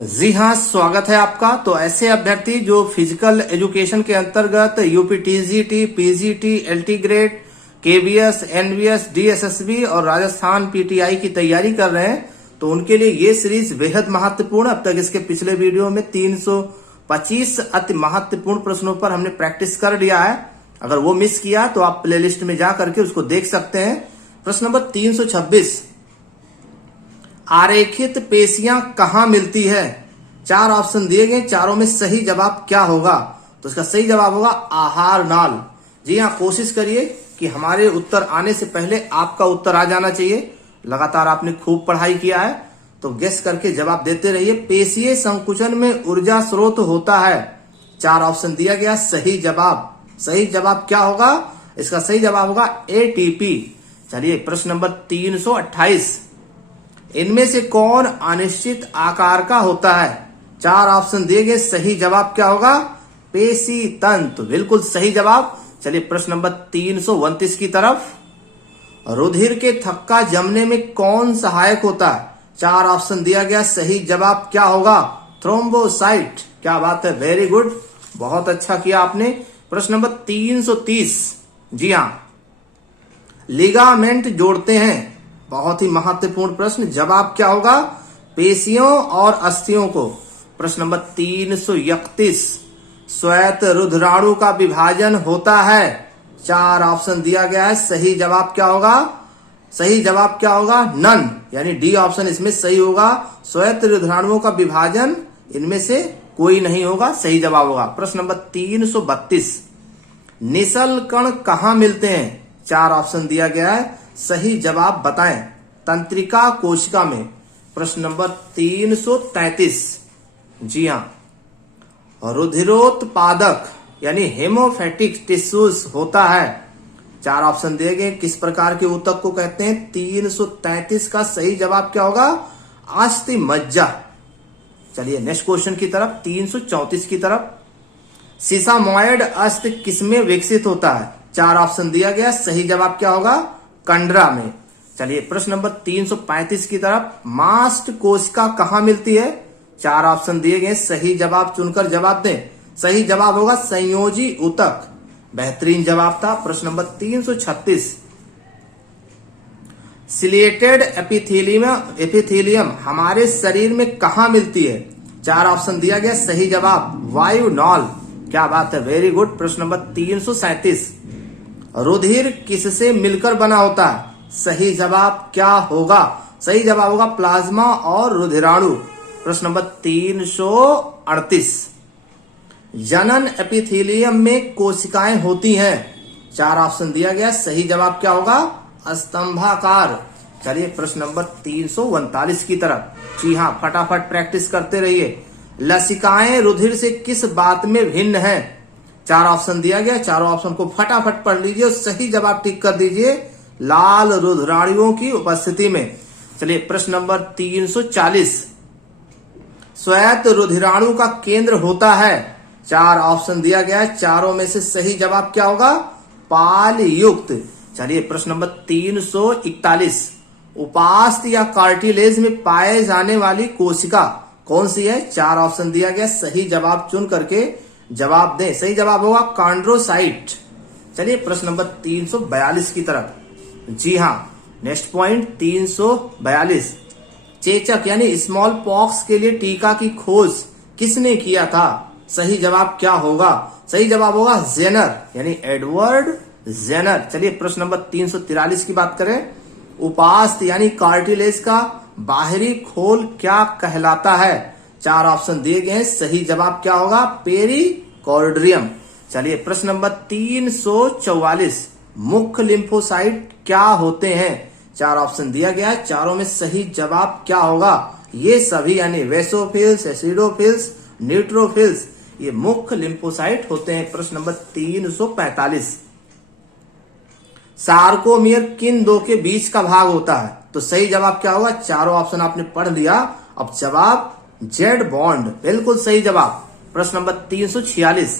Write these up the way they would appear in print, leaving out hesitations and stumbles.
जी हाँ, स्वागत है आपका। तो ऐसे अभ्यर्थी जो फिजिकल एजुकेशन के अंतर्गत UP TGT, PGT, LT grade, KVS, NVS, DSSB और राजस्थान पीटीआई की तैयारी कर रहे हैं, तो उनके लिए ये सीरीज बेहद महत्वपूर्ण। अब तक इसके पिछले वीडियो में 325 अति महत्वपूर्ण प्रश्नों पर हमने प्रैक्टिस कर लिया है। अगर वो मिस किया तो आप प्लेलिस्ट में जा करके उसको देख सकते हैं। प्रश्न नंबर 326, आरेखित पेशियां कहां मिलती है? चार ऑप्शन दिए गए, चारों में सही जवाब क्या होगा? तो इसका सही जवाब होगा आहार नाल। जी हाँ, कोशिश करिए कि हमारे उत्तर आने से पहले आपका उत्तर आ जाना चाहिए। लगातार आपने खूब पढ़ाई किया है, तो गेस करके जवाब देते रहिए। पेशीय संकुचन में ऊर्जा स्रोत होता है। चार ऑप्शन दिया गया, सही जवाब क्या होगा? इसका सही जवाब होगा एटीपी। चलिए प्रश्न नंबर 328, इनमें से कौन अनिश्चित आकार का होता है? चार ऑप्शन दिए गए, सही जवाब क्या होगा? पेशी तंतु, बिल्कुल सही जवाब। चलिए प्रश्न नंबर 329 की तरफ, रुधिर के थक्का जमने में कौन सहायक होता है? चार ऑप्शन दिया गया, सही जवाब क्या होगा? थ्रोम्बोसाइट। क्या बात है, वेरी गुड, बहुत अच्छा किया आपने। प्रश्न नंबर 330, जी हाँ, लिगामेंट जोड़ते हैं, बहुत ही महत्वपूर्ण प्रश्न। जवाब क्या होगा? पेशियों और अस्थियों को। प्रश्न नंबर 331, श्वेत रुधिराणु का विभाजन होता है। चार ऑप्शन दिया गया है, सही जवाब क्या होगा? सही जवाब क्या होगा? नन, यानी डी ऑप्शन इसमें सही होगा। श्वेत रुधिराणुओं का विभाजन इनमें से कोई नहीं होगा, सही जवाब होगा। प्रश्न नंबर 332, निशल कण कहां मिलते हैं? चार ऑप्शन दिया गया है, सही जवाब बताएं। तंत्रिका कोशिका में। प्रश्न नंबर 333, जी हां, रुधिरोत्पादक यानी हेमोफेटिक टिश्यूज होता है। चार ऑप्शन दिए गए, किस प्रकार के ऊतक को कहते हैं? 333 का सही जवाब क्या होगा? अस्थि मज्जा। चलिए नेक्स्ट क्वेश्चन की तरफ, 334 की तरफ, सीसामॉयड अस्थि किसमें विकसित होता है? चार ऑप्शन दिया गया, सही जवाब क्या होगा? कंडरा में। चलिए प्रश्न नंबर 335 की तरफ, मास्ट कोशिका कहां मिलती है? चार ऑप्शन दिए गए, सही जवाब चुनकर जवाब दें। सही जवाब होगा संयोजी ऊतक। बेहतरीन जवाब था। प्रश्न नंबर 336, सिलिएटेड एपिथेलियम हमारे शरीर में कहां मिलती है? चार ऑप्शन दिया गया, सही जवाब वायु नॉल। क्या बात है, वेरी गुड। प्रश्न नंबर 337, रुधिर किससे मिलकर बना होता है? सही जवाब क्या होगा? सही जवाब होगा प्लाज्मा और रुधिराणु। प्रश्न नंबर 338, जनन एपिथेलियम में कोशिकाएं होती हैं। चार ऑप्शन दिया गया, सही जवाब क्या होगा? स्तंभाकार। चलिए प्रश्न नंबर 339 की तरफ, जी हाँ, फटाफट प्रैक्टिस करते रहिए। लसिकाएं रुधिर से किस बात में भिन्न हैं? चार ऑप्शन दिया गया, चारों ऑप्शन को फटाफट पढ़ लीजिए और सही जवाब टिक कर दीजिए लाल रुधिराणुओं की उपस्थिति में। चलिए प्रश्न नंबर 340, श्वेत रुधिराणु का केंद्र होता है। चार ऑप्शन दिया गया है, चारों में से सही जवाब क्या होगा? पाल युक्त। चलिए प्रश्न नंबर 341, उपास्थ या कार्टिलेज में पाए जाने वाली कोशिका कौन सी है? चार ऑप्शन दिया गया, सही जवाब चुन करके जवाब दें। सही जवाब होगा कॉन्ड्रोसाइट। चलिए प्रश्न नंबर 342 की तरफ, जी हां, नेक्स्ट पॉइंट 342, चेचक यानी स्मॉल पॉक्स के लिए टीका की खोज किसने किया था? सही जवाब क्या होगा? सही जवाब होगा जेनर, यानी एडवर्ड जेनर। चलिए प्रश्न नंबर 343 की बात करें, उपास्थ यानी कार्टिलेज का बाहरी खोल क्या कहलाता है? चार ऑप्शन दिए गए हैं, सही जवाब क्या होगा? पेरिकॉर्डियम। चलिए प्रश्न नंबर 344, मुख्य लिम्फोसाइट क्या होते हैं? चार ऑप्शन दिया गया है, चारों में सही जवाब क्या होगा? ये सभी यानी वेसोफिल्स, एसिडोफिल्स, न्यूट्रोफिल्स, ये मुख्य लिम्फोसाइट होते हैं। प्रश्न नंबर 345, सार्कोमियर किन दो के बीच का भाग होता है? तो सही जवाब क्या होगा? चारों ऑप्शन आपने पढ़ लिया, अब जवाब जेड बॉन्ड, बिल्कुल सही जवाब। प्रश्न नंबर 346,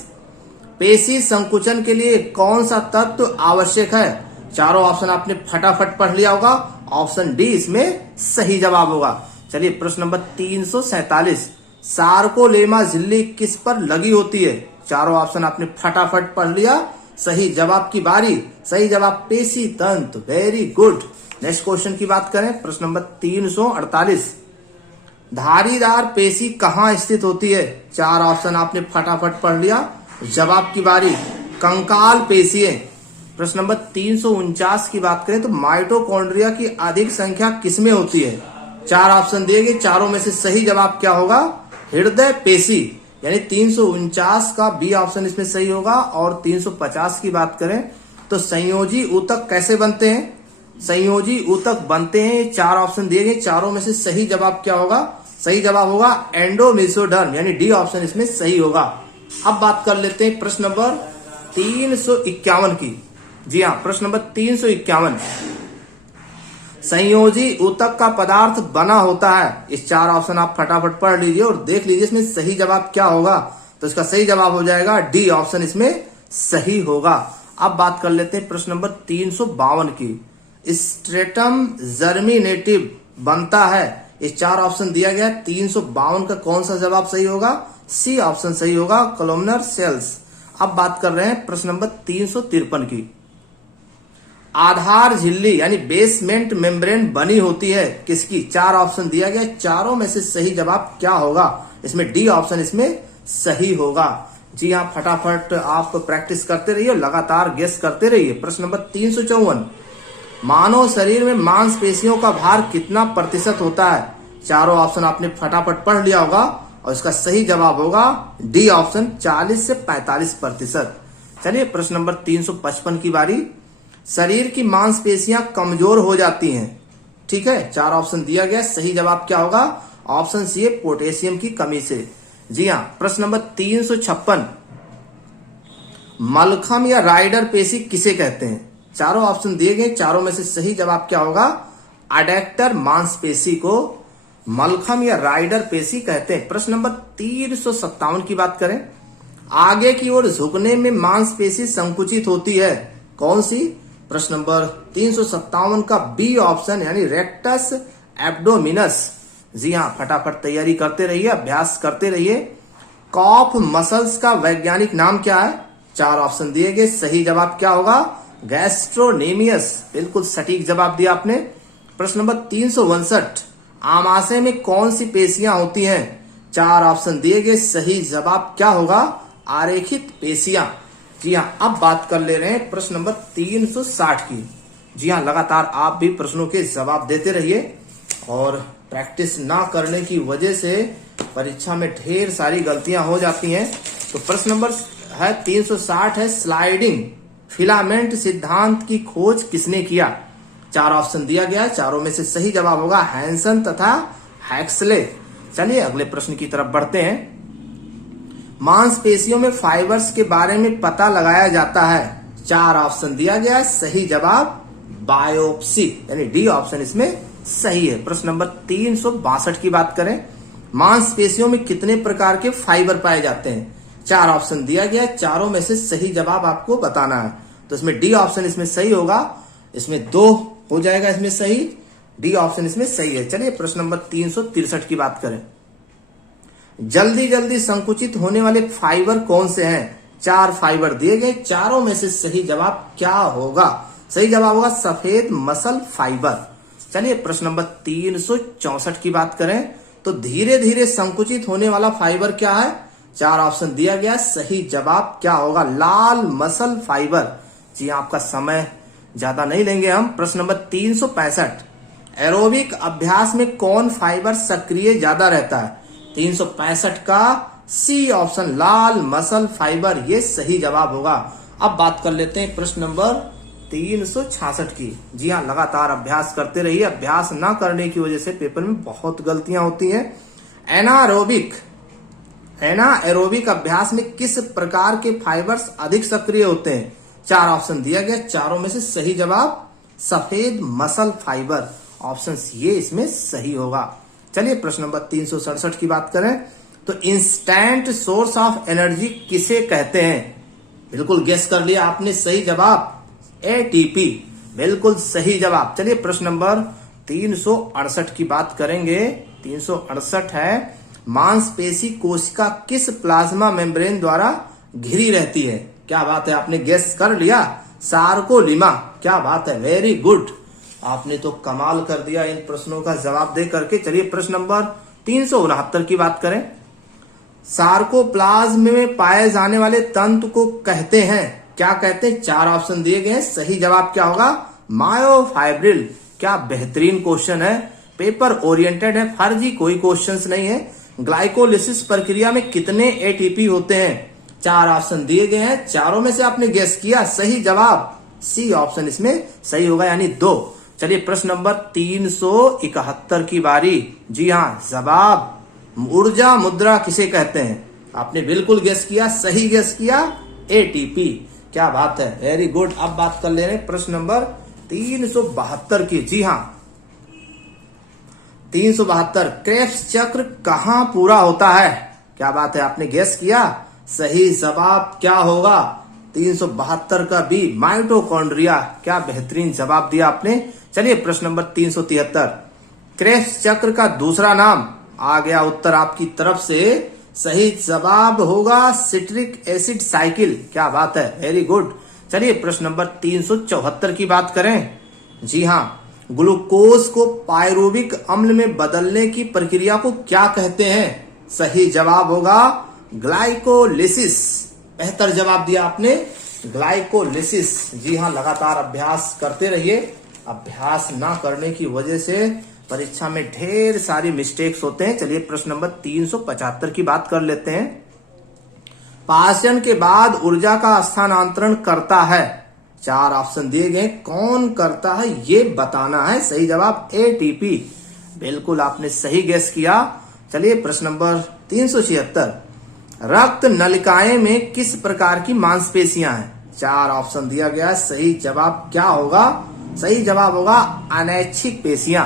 पेशी संकुचन के लिए कौन सा तत्व आवश्यक है? चारों ऑप्शन आपने फटाफट पढ़ लिया होगा, ऑप्शन डी इसमें सही जवाब होगा। चलिए प्रश्न नंबर 347, सार्कोलेमा झिल्ली किस पर लगी होती है? चारों ऑप्शन आपने फटाफट पढ़ लिया। सही जवाब की बारी। सही जवाब पेशी तंत्र। Very good. नेक्स्ट क्वेश्चन की बात करें, प्रश्न नंबर 348। धारीदार पेशी कहाँ स्थित होती है? चार ऑप्शन आपने फटाफट पढ़ लिया। जवाब की बारी। कंकाल पेशी है। प्रश्न नंबर 349 की बात करें तो माइटोकॉन्ड्रिया की अधिक संख्या किसमें होती है? चार ऑप्शन दिए गए, चारों में से सही जवाब क्या होगा? हृदय पेशी। यानी 349 का बी ऑप्शन इसमें सही होगा। और 350 की बात करें तो संयोजी ऊतक कैसे बनते हैं? संयोजी ऊतक बनते हैं, चार ऑप्शन दिए गए, चारों में से सही जवाब क्या होगा? सही जवाब होगा एंडोमेसोडर्म, यानी डी ऑप्शन इसमें सही होगा। अब बात कर लेते हैं प्रश्न नंबर 351 की। जी हाँ, प्रश्न नंबर 351। संयोजी ऊतक का पदार्थ बना होता है। इस चार ऑप्शन आप फटाफट पढ़ लीजिए और देख लीजिए इसमें सही जवाब क्या होगा। तो इसका सही जवाब हो जाएगा डी ऑप्शन इसमें सही होगा। अब बात कर लेते हैं प्रश्न नंबर 352 की। स्ट्रेटम जर्मिनेटिव बनता है। इस चार ऑप्शन दिया गया, 352 का कौन सा जवाब सही होगा? सी ऑप्शन सही होगा, कोलुमनर सेल्स। अब बात कर रहे हैं प्रश्न नंबर 353 की। आधार झिल्ली यानी बेसमेंट मेम्ब्रेन बनी होती है किसकी? चार ऑप्शन दिया गया, चारों में से सही जवाब क्या होगा? इसमें डी ऑप्शन इसमें सही होगा। जी हाँ, फटाफट आप प्रैक्टिस करते रहिए, लगातार गेस करते रहिए। प्रश्न नंबर 354। मानव शरीर में मांसपेशियों का भार कितना प्रतिशत होता है? चारों ऑप्शन आपने फटाफट पढ़ लिया होगा और इसका सही जवाब होगा डी ऑप्शन 40 से 45%। चलिए प्रश्न नंबर 355 की बारी। शरीर की मांसपेशियां कमजोर हो जाती हैं, ठीक है, चार ऑप्शन दिया गया, सही जवाब क्या होगा? ऑप्शन सी है, पोटेशियम की कमी से। जी हाँ, प्रश्न नंबर 356। मलखम या राइडर पेशी किसे कहते हैं? चारों ऑप्शन दिए गए, चारों में से सही जवाब क्या होगा? अडेक्टर मांसपेशी को मलखम या राइडर पेशी कहते हैं। प्रश्न नंबर 357 की बात करें। आगे की ओर झुकने में मांसपेशी संकुचित होती है, कौन सी? प्रश्न नंबर 357 का बी ऑप्शन यानी रेक्टस एब्डोमिनस। जी हाँ, फटाफट तैयारी करते रहिए, अभ्यास करते रहिए। कॉफ मसल्स का वैज्ञानिक नाम क्या है? चार ऑप्शन दिए गए, सही जवाब क्या होगा? गैस्ट्रोनेमियस। बिल्कुल सटीक जवाब दिया आपने। प्रश्न नंबर 359। आमाशय में कौन सी पेशियां होती हैं? चार ऑप्शन दिए गए, सही जवाब क्या होगा? आरेखित पेशियां। जी हाँ, अब बात कर ले रहे हैं प्रश्न नंबर 360 की। जी हाँ, लगातार आप भी प्रश्नों के जवाब देते रहिए और प्रैक्टिस ना करने की वजह से परीक्षा में ढेर सारी गलतियां हो जाती हैं। तो प्रश्न नंबर है 360 है, स्लाइडिंग फिलामेंट सिद्धांत की खोज किसने किया? चार ऑप्शन दिया गया, चारों में से सही जवाब होगा हैंसन तथा हैक्सले। चलिए अगले प्रश्न की तरफ बढ़ते हैं। मांसपेशियों में फाइबर्स के बारे में पता लगाया जाता है। चार ऑप्शन दिया गया, सही जवाब बायोप्सी, यानी डी ऑप्शन इसमें सही है। प्रश्न नंबर 362 की बात करें। मांसपेशियों में कितने प्रकार के फाइबर पाए जाते हैं? चार ऑप्शन दिया गया, चारों में से सही जवाब आपको बताना है। तो इसमें डी ऑप्शन इसमें सही होगा, इसमें दो हो जाएगा इसमें सही, डी ऑप्शन इसमें सही है। चलिए प्रश्न नंबर 363 की बात करें। जल्दी जल्दी संकुचित होने वाले फाइबर कौन से हैं? चार फाइबर दिए गए, चारों में से सही जवाब क्या होगा? सही जवाब होगा सफेद मसल फाइबर। चलिए प्रश्न नंबर 364 की बात करें तो धीरे धीरे संकुचित होने वाला फाइबर क्या है? चार ऑप्शन दिया गया, सही जवाब क्या होगा? लाल मसल फाइबर। जी आपका समय ज्यादा नहीं लेंगे हम। प्रश्न नंबर 365। एरोबिक अभ्यास में कौन फाइबर सक्रिय ज्यादा रहता है? 365 का सी ऑप्शन लाल मसल फाइबर, ये सही जवाब होगा। अब बात कर लेते हैं प्रश्न नंबर 366 की। जी हाँ, लगातार अभ्यास करते रहिए, अभ्यास ना करने की वजह से पेपर में बहुत गलतियां होती हैं। एनाएरोबिक अभ्यास में किस प्रकार के फाइबर्स अधिक सक्रिय होते हैं? चार ऑप्शन दिया गया, चारों में से सही जवाब सफेद मसल फाइबर, ऑप्शन ये इसमें सही होगा। चलिए प्रश्न नंबर 367 की बात करें तो इंस्टेंट सोर्स ऑफ एनर्जी किसे कहते हैं? बिल्कुल गेस कर लिया आपने, सही जवाब एटीपी, बिल्कुल सही जवाब। चलिए प्रश्न नंबर 368 की बात करेंगे। 368 है, मांसपेशी कोशिका किस प्लाज्मा मेम्ब्रेन द्वारा घिरी रहती है? क्या बात है, आपने गेस कर लिया, सार्कोलिमा। क्या बात है, वेरी गुड, आपने तो कमाल कर दिया इन प्रश्नों का जवाब दे करके। चलिए प्रश्न नंबर 369 की बात करें। सार्कोप्लाज्म में पाए जाने वाले तंतु को कहते हैं, क्या कहते हैं? 4 ऑप्शन दिए गए हैं, सही जवाब क्या होगा? मायोफाइब्रिल। क्या बेहतरीन क्वेश्चन है, पेपर ओरिएंटेड है, फर्जी कोई क्वेश्चंस नहीं है। ग्लाइकोलिसिस प्रक्रिया में कितने एटीपी होते हैं? 4 ऑप्शन दिए गए हैं, चारों में से आपने गेस किया, सही जवाब सी ऑप्शन इसमें सही होगा, यानी 2। चलिए प्रश्न नंबर 371 की बारी। जी हाँ, जवाब ऊर्जा मुद्रा किसे कहते हैं? आपने बिल्कुल गेस किया, सही गेस किया, एटीपी। क्या बात है, वेरी गुड। अब बात कर ले रहे हैं प्रश्न नंबर 372 की। जी हाँ, 372, क्रेब्स चक्र कहां पूरा होता है? क्या बात है, आपने गेस किया, सही जवाब क्या होगा? 372 का बी, माइटोकॉन्ड्रिया। क्या बेहतरीन जवाब दिया आपने। चलिए प्रश्न नंबर 373, क्रेब्स चक्र का दूसरा नाम। आ गया उत्तर आपकी तरफ से, सही जवाब होगा सिट्रिक एसिड साइकिल। क्या बात है, वेरी गुड। चलिए प्रश्न नंबर 374 की बात करें। जी हाँ, ग्लूकोज को पायरुविक अम्ल में बदलने की प्रक्रिया को क्या कहते हैं? सही जवाब होगा ग्लाइकोलिसिस। बेहतर जवाब दिया आपने, ग्लाइकोलिसिस। जी हाँ, लगातार अभ्यास करते रहिए, अभ्यास ना करने की वजह से परीक्षा में ढेर सारी मिस्टेक्स होते हैं। चलिए प्रश्न नंबर 375 की बात कर लेते हैं। पाचन के बाद ऊर्जा का स्थानांतरण करता है, 4 ऑप्शन दिए गए, कौन करता है ये बताना है। सही जवाब एटीपी। बिल्कुल आपने सही गेस किया। चलिए प्रश्न नंबर 376, रक्त नलिकाएं में किस प्रकार की मांसपेशियां हैं? 4 ऑप्शन दिया गया, सही जवाब क्या होगा? सही जवाब होगा अनैच्छिक पेशियां।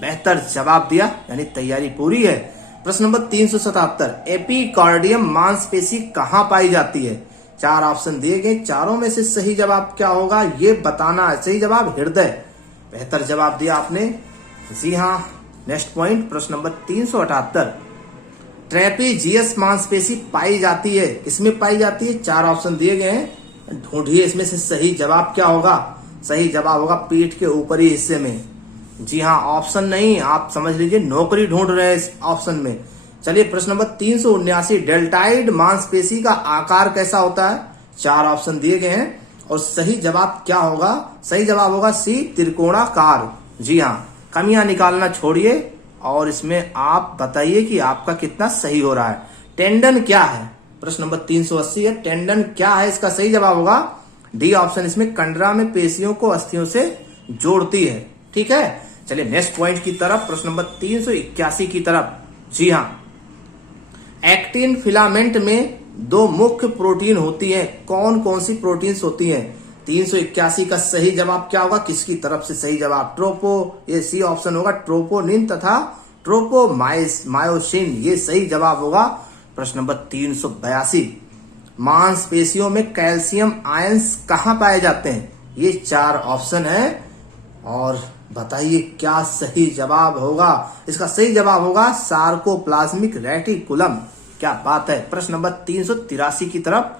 बेहतर जवाब दिया, यानी तैयारी पूरी है। प्रश्न नंबर 377, एपिकार्डियम मांसपेशी कहां पाई जाती है? 4 ऑप्शन दिए गए, चारों में से सही जवाब क्या होगा ये बताना है। सही जवाब हृदय। बेहतर जवाब दिया आपने। जी हाँ, नेक्स्ट पॉइंट, प्रश्न नंबर 378, ट्रेपीजियस मांसपेशी पाई जाती है, किसमें पाई जाती है? 4 ऑप्शन दिए गए हैं, ढूंढिए इसमें से सही जवाब क्या होगा। सही जवाब होगा पीठ के ऊपरी हिस्से में। जी हाँ, ऑप्शन नहीं, आप समझ लीजिए नौकरी ढूंढ रहे हैं इस ऑप्शन में। चलिए प्रश्न नंबर 379, डेल्टाइड मांसपेशी का आकार कैसा होता है? 4 ऑप्शन दिए गए हैं और सही जवाब क्या होगा? सही जवाब होगा सी, त्रिकोणाकार। जी हाँ, कमियां निकालना छोड़िए और इसमें आप बताइए कि आपका कितना सही हो रहा है। टेंडन क्या है? प्रश्न नंबर 380 है, टेंडन क्या है? इसका सही जवाब होगा डी ऑप्शन, इसमें कंडरा में पेशियों को अस्थियों से जोड़ती है। ठीक है, चलिए नेक्स्ट पॉइंट की तरफ, प्रश्न नंबर 381 की तरफ। जी हाँ, एक्टिन फिलामेंट में 2 मुख्य प्रोटीन होती हैं, कौन कौन सी प्रोटीन्स होती हैं? 381 का सही जवाब क्या होगा? किसकी तरफ से सही जवाब? ट्रोपो, ये सी ऑप्शन होगा, ट्रोपोनिन तथा ट्रोपोमायोसिन, ये सही जवाब होगा। प्रश्न नंबर 382, मांसपेशियों में कैल्शियम आयंस कहां पाए जाते हैं? ये 4 ऑप्शन है और बताइए क्या सही जवाब होगा? इसका सही जवाब होगा सार्कोप्लाज्मिक रेटिकुलम। क्या बात है। प्रश्न नंबर 383 की तरफ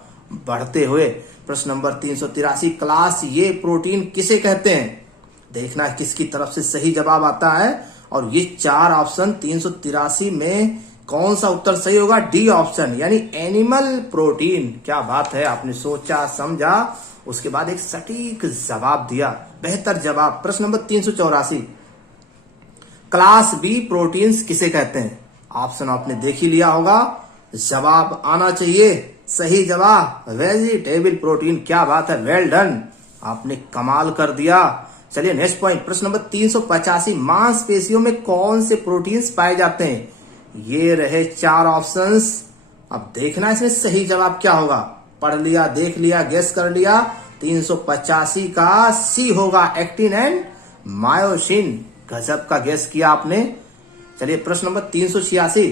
बढ़ते हुए, प्रश्न नंबर 383, क्लास ये प्रोटीन किसे कहते हैं? देखना है किसकी तरफ से सही जवाब आता है और ये 4 ऑप्शन 383 में कौन सा उत्तर सही होगा? डी ऑप्शन, यानी एनिमल प्रोटीन। क्या बात है, आपने सोचा समझा, उसके बाद एक सटीक जवाब दिया, बेहतर जवाब। प्रश्न नंबर 384, क्लास बी प्रोटीन्स किसे कहते हैं? ऑप्शन आपने देख ही लिया होगा, जवाब आना चाहिए। सही जवाब वेजिटेबल प्रोटीन। क्या बात है, वेल डन, आपने कमाल कर दिया। चलिए नेक्स्ट पॉइंट, प्रश्न नंबर 385, मांसपेशियों में कौन से प्रोटीन्स पाए जाते हैं? ये रहे 4 ऑप्शंस। अब देखना इसमें सही जवाब क्या होगा। पढ़ लिया, देख लिया, गेस कर लिया। 385 का सी होगा, एक्टिन एंड मायोसिन। गजब का गेस किया आपने। चलिए प्रश्न नंबर 386,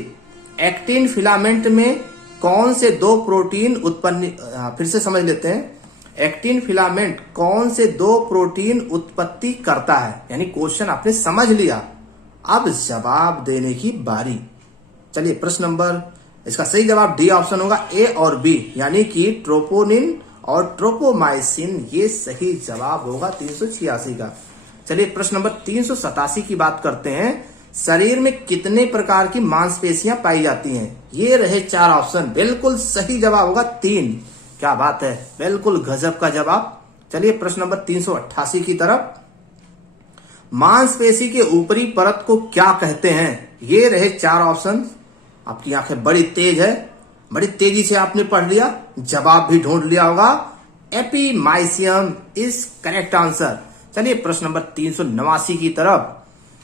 एक्टिन फिलामेंट में कौन से 2 प्रोटीन उत्पन्न, फिर से समझ लेते हैं, एक्टिन फिलामेंट कौन से 2 प्रोटीन उत्पत्ति करता है? यानी क्वेश्चन आपने समझ लिया, अब जवाब देने की बारी। चलिए प्रश्न नंबर, इसका सही जवाब डी ऑप्शन होगा, ए और बी, यानी कि ट्रोपोनिन और ट्रोपोमाइसिन, ये सही जवाब होगा 386 का। चलिए प्रश्न नंबर 387 की बात करते हैं। शरीर में कितने प्रकार की मांसपेशियां पाई जाती हैं? ये रहे 4 ऑप्शन, बिल्कुल सही जवाब होगा 3। क्या बात है, बिल्कुल गजब का जवाब। चलिए प्रश्न नंबर 388 की तरफ। मांसपेशी के ऊपरी परत को क्या कहते हैं? ये रहे 4 ऑप्शन। आपकी आंखें बड़ी तेज है, बड़ी तेजी से आपने पढ़ लिया, जवाब भी ढूंढ लिया होगा। Epimysium is correct answer. चलिए प्रश्न नंबर 389 की तरफ।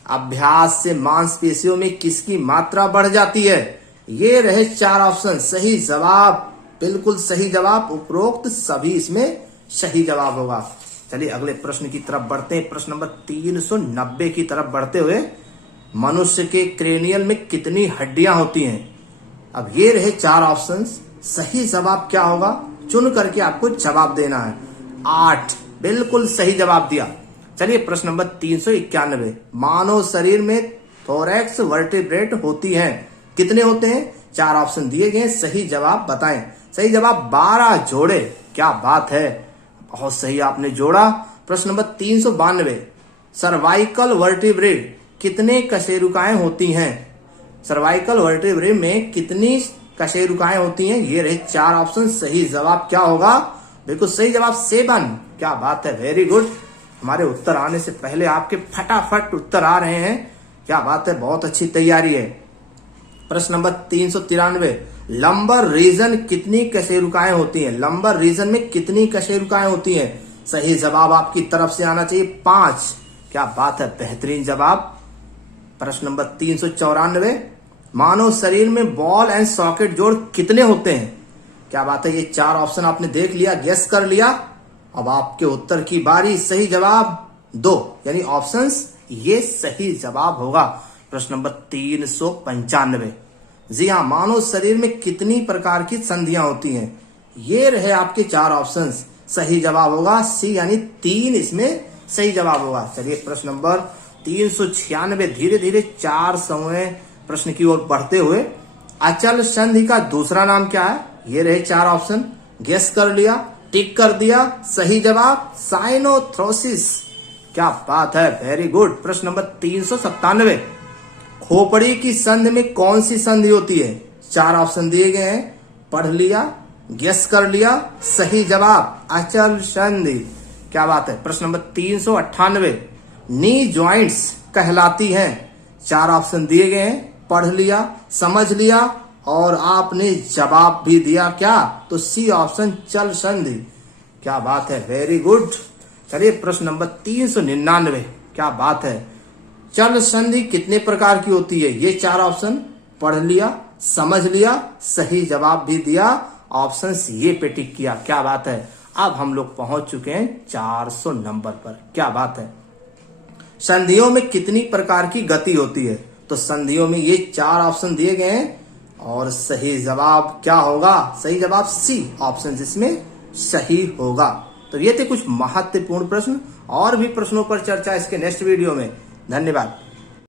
अभ्यास से मांसपेशियों में किसकी मात्रा बढ़ जाती है? ये रहे 4 ऑप्शन, सही जवाब, बिल्कुल सही जवाब, उपरोक्त सभी इसमें सही जवाब होगा। चलिए अगले प्रश्न की तरफ बढ़ते हैं। प्रश्न नंबर 390 की तरफ बढ़ते हुए, मनुष्य के क्रेनियल में कितनी हड्डियां होती हैं? अब ये रहे 4 ऑप्शंस, सही जवाब क्या होगा चुन करके आपको जवाब देना है। 8, बिल्कुल सही जवाब दिया। चलिए प्रश्न नंबर 391, मानव शरीर में थोरैक्स वर्टिब्रेट होती हैं, कितने होते हैं? 4 ऑप्शन दिए गए, सही जवाब बताएं। सही जवाब 12 जोड़े। क्या बात है, बहुत सही आपने जोड़ा। प्रश्न नंबर 392, सर्वाइकल वर्टिब्रे कितने कशेरुकाएं होती हैं? सर्वाइकल वर्टिब्रे में कितनी कशेरुकाएं होती हैं? ये रहे 4 ऑप्शन, सही जवाब क्या होगा? बिल्कुल सही जवाब 7। क्या बात है, वेरी गुड। हमारे उत्तर आने से पहले आपके फटाफट उत्तर आ रहे हैं, क्या बात है, बहुत अच्छी तैयारी है। प्रश्न नंबर 393, लंबर रीजन कितनी कशेरुकाएं होती हैं? लंबर रीजन में कितनी कशेरुकाएं होती हैं? सही जवाब आपकी तरफ से आना चाहिए 5। क्या बात है, बेहतरीन जवाब। प्रश्न नंबर 394, मानव शरीर में बॉल एंड सॉकेट जोड़ कितने होते हैं? क्या बात है, ये 4 ऑप्शन आपने देख लिया, गेस कर लिया। अब आपके उत्तर की बारी। सही जवाब 2, यानी ऑप्शंस ये सही जवाब होगा। प्रश्न नंबर 395, जी हाँ, मानव शरीर में कितनी प्रकार की संधियां होती हैं? ये रहे आपके 4 ऑप्शंस, सही जवाब होगा सी, यानी 3 इसमें सही जवाब होगा। चलिए प्रश्न नंबर 396, धीरे धीरे 400वें प्रश्न की ओर बढ़ते हुए, अचल संधि का दूसरा नाम क्या है? ये रहे 4 ऑप्शन, गेस कर लिया, टिक कर दिया, सही जवाब साइनोथ्रोसिस। क्या बात है, वेरी गुड। प्रश्न नंबर 397, खोपड़ी की संधि में कौन सी संधि होती है? 4 ऑप्शन दिए गए हैं, पढ़ लिया, गेस कर लिया, सही जवाब अचल संधि। क्या बात है। प्रश्न नंबर 398, नी जॉइंट्स कहलाती हैं। 4 ऑप्शन दिए गए हैं, पढ़ लिया, समझ लिया और आपने जवाब भी दिया क्या? तो सी ऑप्शन चल संधि। क्या बात है, वेरी गुड। चलिए प्रश्न नंबर 399, क्या बात है, चल संधि कितने प्रकार की होती है? ये 4 ऑप्शन, पढ़ लिया, समझ लिया, सही जवाब भी दिया, ऑप्शन ये पे टिक किया। क्या बात है। अब हम लोग पहुंच चुके हैं 400 नंबर पर। क्या बात है। संधियों में कितनी प्रकार की गति होती है? तो संधियों में ये 4 ऑप्शन दिए गए हैं और सही जवाब क्या होगा? सही जवाब सी ऑप्शन जिसमें सही होगा। तो ये थे कुछ महत्वपूर्ण प्रश्न, और भी प्रश्नों पर चर्चा इसके नेक्स्ट वीडियो में। धन्यवाद।